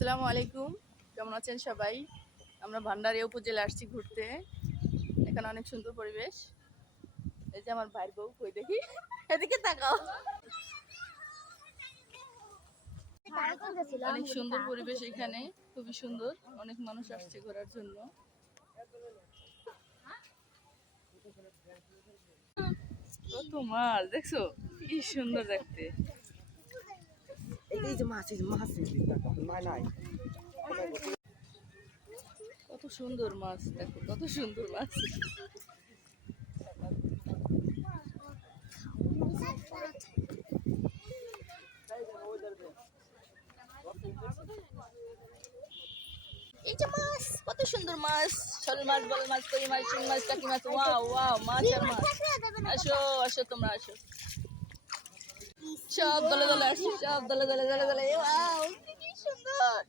আসসালামু আলাইকুম, কেমন আছেন সবাই? আমরা ভান্ডারিয়া উপজেলা আসছি ঘুরতে। এখানে অনেক সুন্দর পরিবেশ। এই যে আমার ভাইয়ের বউ, কই দেখি, এদিকে তাকাও। অনেক সুন্দর পরিবেশ এখানে, খুবই সুন্দর। অনেক মানুষ আসছে ঘোরার জন্য। কত মাছ দেখছো, কি সুন্দর দেখতে। কত সুন্দর মাছ দেখো, কত সুন্দর মাছ। এই যে মাছ, কত সুন্দর মাছ, শোল মাছ, বল মাছ, কই মাছ, শিং মাছ, টাকি মাছ। ওয়াও ওয়াও, মাছ আর মাছ। আসো আসো, তোমরা আসো। সব দলে দলে আসছে, সব দলে দলে দলে দলে। ওয়াও, কি সুন্দর।